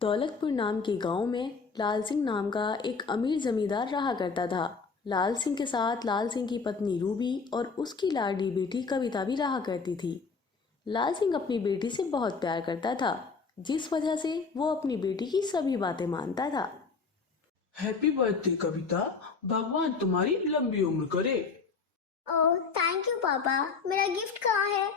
दौलतपुर नाम के गांव में लाल सिंह नाम का एक अमीर जमींदार रहा करता था। लाल सिंह के साथ लाल सिंह की पत्नी रूबी और उसकी लाडली बेटी कविता भी रहा करती थी। लाल सिंह अपनी बेटी से बहुत प्यार करता था, जिस वजह से वो अपनी बेटी की सभी बातें मानता था। हैप्पी बर्थडे कविता। भगवान तुम्हारी लंबी उम्र करे। ओह थैंक यू पापा। मेरा गिफ्ट कहाँ है?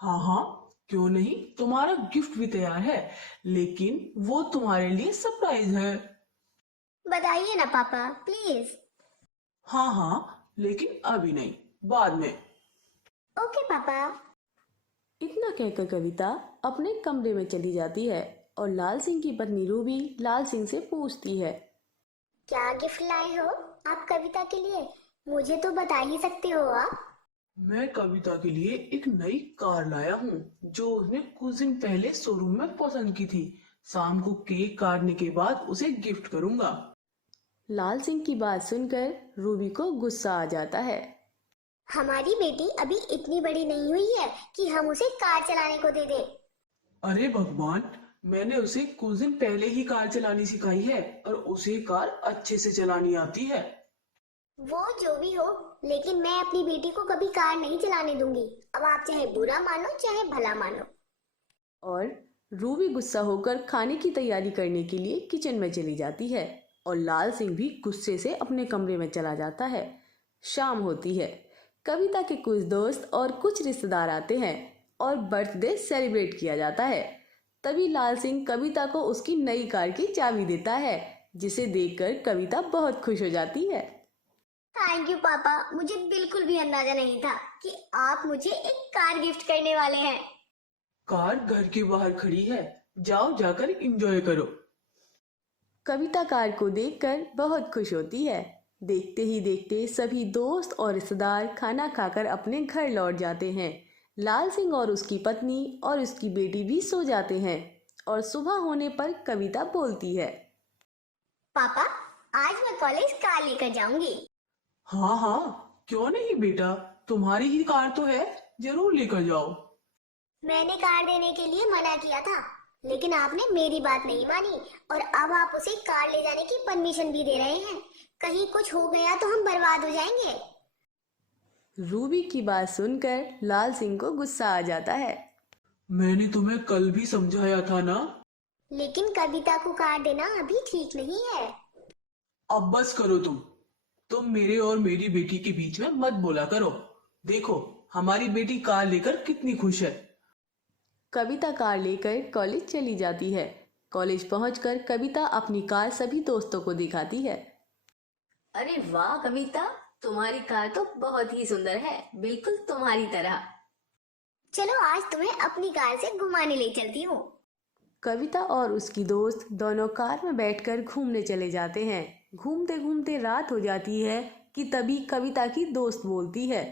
हाँ हाँ, क्यों नहीं, तुम्हारा गिफ्ट भी तैयार है, लेकिन वो तुम्हारे लिए सरप्राइज है। बताइए ना पापा प्लीज। हाँ हाँ, लेकिन अभी नहीं, बाद में। ओके पापा। इतना कहकर कविता अपने कमरे में चली जाती है और लाल सिंह की पत्नी रूबी लाल सिंह से पूछती है। क्या गिफ्ट लाए हो आप कविता के लिए? मुझे तो बता ही सकते हो आप। मैं कविता के लिए एक नई कार लाया हूँ, जो उसने कुछ दिन पहले शोरूम में पसंद की थी। शाम को केक काटने के बाद उसे गिफ्ट करूंगा। लाल सिंह की बात सुनकर रूबी को गुस्सा आ जाता है। हमारी बेटी अभी इतनी बड़ी नहीं हुई है कि हम उसे कार चलाने को दे दे। अरे भगवान, मैंने उसे कुछ दिन पहले ही कार चलानी सिखाई है और उसे कार अच्छे से चलानी आती है। वो जो भी हो, लेकिन मैं अपनी बेटी को कभी कार नहीं चलाने दूंगी। अब आप चाहे बुरा मानो चाहे भला मानो। और रूबी गुस्सा होकर खाने की तैयारी करने के लिए किचन में चली जाती है और लाल सिंह भी गुस्से से अपने कमरे में चला जाता है। शाम होती है। कविता के कुछ दोस्त और कुछ रिश्तेदार आते हैं और बर्थडे सेलिब्रेट किया जाता है। तभी लाल सिंह कविता को उसकी नई कार की चाबी देता है, जिसे देखकर कविता बहुत खुश हो जाती है। थैंक यू पापा। मुझे बिल्कुल भी अंदाजा नहीं था कि आप मुझे एक कार गिफ्ट करने वाले हैं। कार घर के बाहर खड़ी है, जाओ जाकर एंजॉय करो। कविता कार को देखकर बहुत खुश होती है। देखते ही देखते सभी दोस्त और रिश्तेदार खाना खाकर अपने घर लौट जाते हैं। लाल सिंह और उसकी पत्नी और उसकी बेटी भी सो जाते हैं और सुबह होने पर कविता बोलती है। पापा, आज मैं कॉलेज कार लेकर जाऊंगी। हाँ हाँ, क्यों नहीं बेटा, तुम्हारी ही कार तो है, जरूर लेकर जाओ। मैंने कार देने के लिए मना किया था, लेकिन आपने मेरी बात नहीं मानी और अब आप उसे कार ले जाने की परमिशन भी दे रहे हैं। कहीं कुछ हो गया तो हम बर्बाद हो जाएंगे। रूबी की बात सुनकर लाल सिंह को गुस्सा आ जाता है। मैंने तुम्हें कल भी समझाया था ना। लेकिन कविता को कार देना अभी ठीक नहीं है। अब बस करो तुम मेरे और मेरी बेटी के बीच में मत बोला करो। देखो, हमारी बेटी कार लेकर कितनी खुश है। कविता कार लेकर कॉलेज चली जाती है। कॉलेज पहुंचकर कविता अपनी कार सभी दोस्तों को दिखाती है। अरे वाह कविता, तुम्हारी कार तो बहुत ही सुंदर है, बिल्कुल तुम्हारी तरह। चलो आज तुम्हें अपनी कार से घुमाने ले चलती हूँ। कविता और उसकी दोस्त दोनों कार में बैठकर घूमने चले जाते हैं। घूमते घूमते रात हो जाती है कि तभी कविता की दोस्त बोलती है।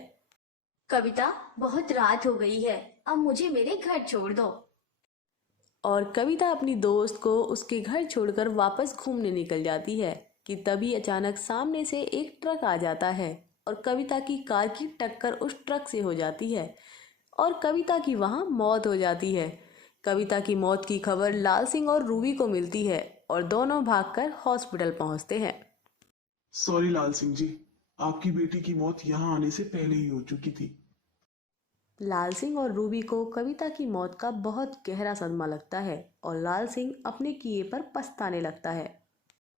कविता, बहुत रात हो गई है, अब मुझे मेरे घर छोड़ दो। और कविता अपनी दोस्त को उसके घर छोड़कर वापस घूमने निकल जाती है कि तभी अचानक सामने से एक ट्रक आ जाता है और कविता की कार की टक्कर उस ट्रक से हो जाती है और कविता की वहां मौत हो जाती है। कविता की मौत की खबर लाल सिंह और रूबी को मिलती है और दोनों भागकर हॉस्पिटल पहुंचते हैं। सॉरी लाल सिंह जी, आपकी बेटी की मौत यहाँ आने से पहले ही हो चुकी थी। लाल सिंह और रूबी को कविता की मौत का बहुत गहरा सदमा लगता है और लाल सिंह अपने किए पर पछताने लगता है।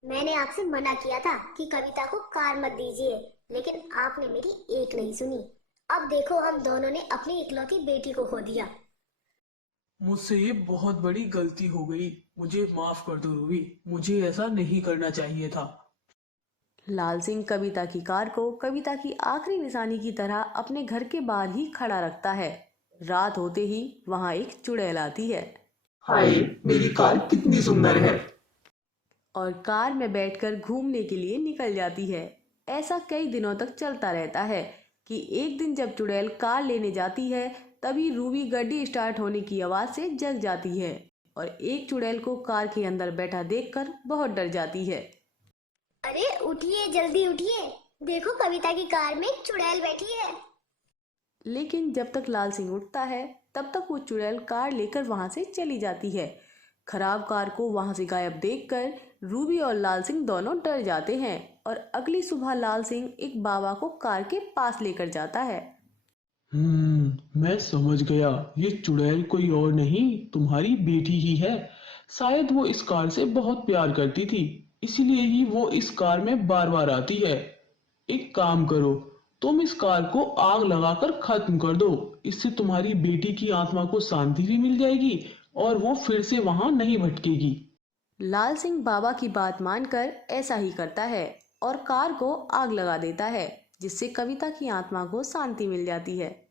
मैंने आपसे मना किया था कि कविता को कार मत दीजिए, लेकिन आपने मेरी एक नहीं सुनी। अब देखो हम दोनों ने अपनी इकलौती बेटी को खो दिया। मुझसे ये बहुत बड़ी गलती हो गई, मुझे माफ कर दो रूबी, मुझे ऐसा नहीं करना चाहिए था। लाल सिंह कविता की कार को कविता की आखिरी निशानी की तरह अपने घर के बाहर ही खड़ा रखता है। रात होते ही वहां एक चुड़ैल आती है। हाय, मेरी कार कितनी सुंदर है। और कार में बैठकर घूमने के लिए निकल जाती है। ऐसा कई दिनों तक चलता रहता है कि एक दिन जब चुड़ैल कार लेने जाती है, तभी रूबी गाड़ी स्टार्ट होने की आवाज से जग जाती है और एक चुड़ैल को कार के अंदर बैठा देखकर बहुत डर जाती है। अरे उठिए, जल्दी उठिए, देखो कविता की कार में एक चुड़ैल बैठी है। लेकिन जब तक लाल सिंह उठता है तब तक वो चुड़ैल कार लेकर वहां से चली जाती है। खराब कार को वहां से गायब देखकर रूबी और लाल सिंह दोनों डर जाते हैं और अगली सुबह लाल सिंह एक बाबा को कार के पास लेकर जाता है। मैं समझ गया। ये चुड़ैल कोई और नहीं, तुम्हारी बेटी ही है। शायद वो इस कार से बहुत प्यार करती थी, इसीलिए ही वो इस कार में बार बार आती है। एक काम करो, तुम इस कार को आग लगाकर खत्म कर दो। इससे तुम्हारी बेटी की आत्मा को शांति भी मिल जाएगी और वो फिर से वहां नहीं भटकेगी। लाल सिंह बाबा की बात मानकर ऐसा ही करता है और कार को आग लगा देता है, जिससे कविता की आत्मा को शांति मिल जाती है।